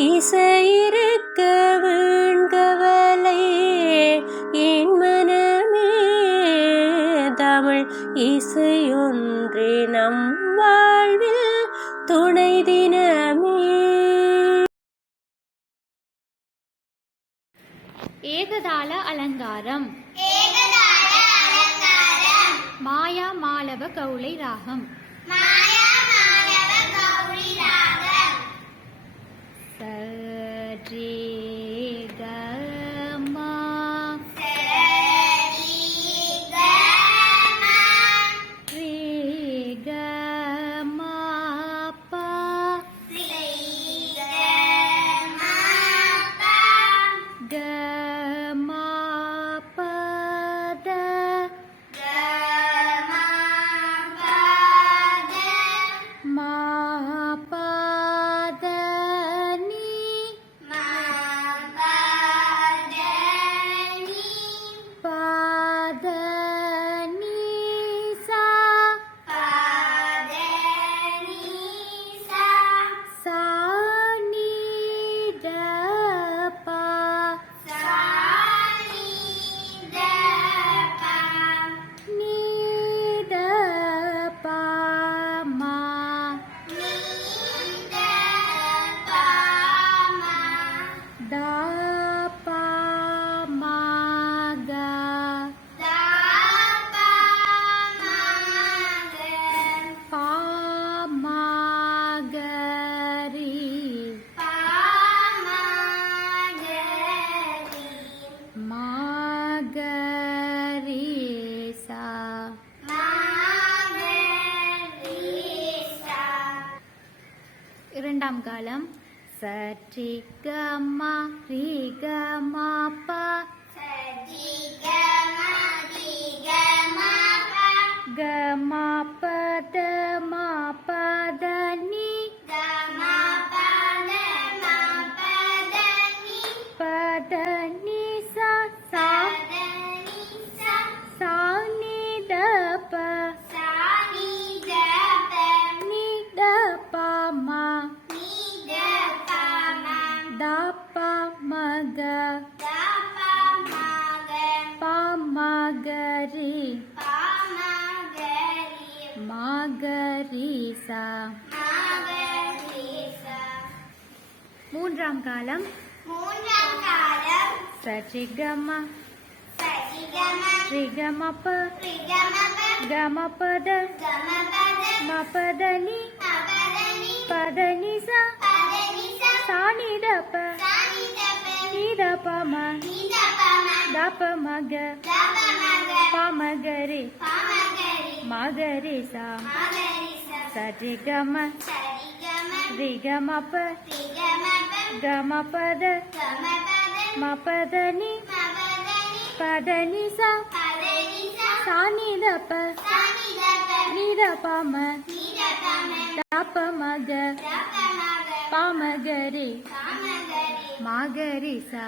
இசையிருக்க வீண்கவலை என் மனமே தமிழ் இசையொன்றே நம் வாழ்வில் துணை தினமே. ஏகதாள அலங்காரம். மாயா மாளவ கௌளை ராகம். சரே கமா ரே கமா பா கமா பத மா பத நீ பத நீ சா சா நீ த பா நீ த பா மா த பா மா க பா மா க ரி மா க ரி சா. இரண்டாம் காலம். சரி கமா ரி கமா பா கமா பத மா பத நீ பத நீ சா சா சா நீ த ப நீ த ப மா த ப ம க ப ம க ரி மா க ரி சா. மூன்றாம் காலம். சரி கமா ரி கமா ப கமா பத மா பத நீ பத நீ சா சா நீ த ப நீ த ப ம த ப ம க ப ம க ரி மா க ரி சா. சரி கமா ரி கமா ப கமா பத மா பத நீ பத நீ சா சா நீ த ப நீ த ப ம த ப ம க ப ம க ரி மா க ரி சா.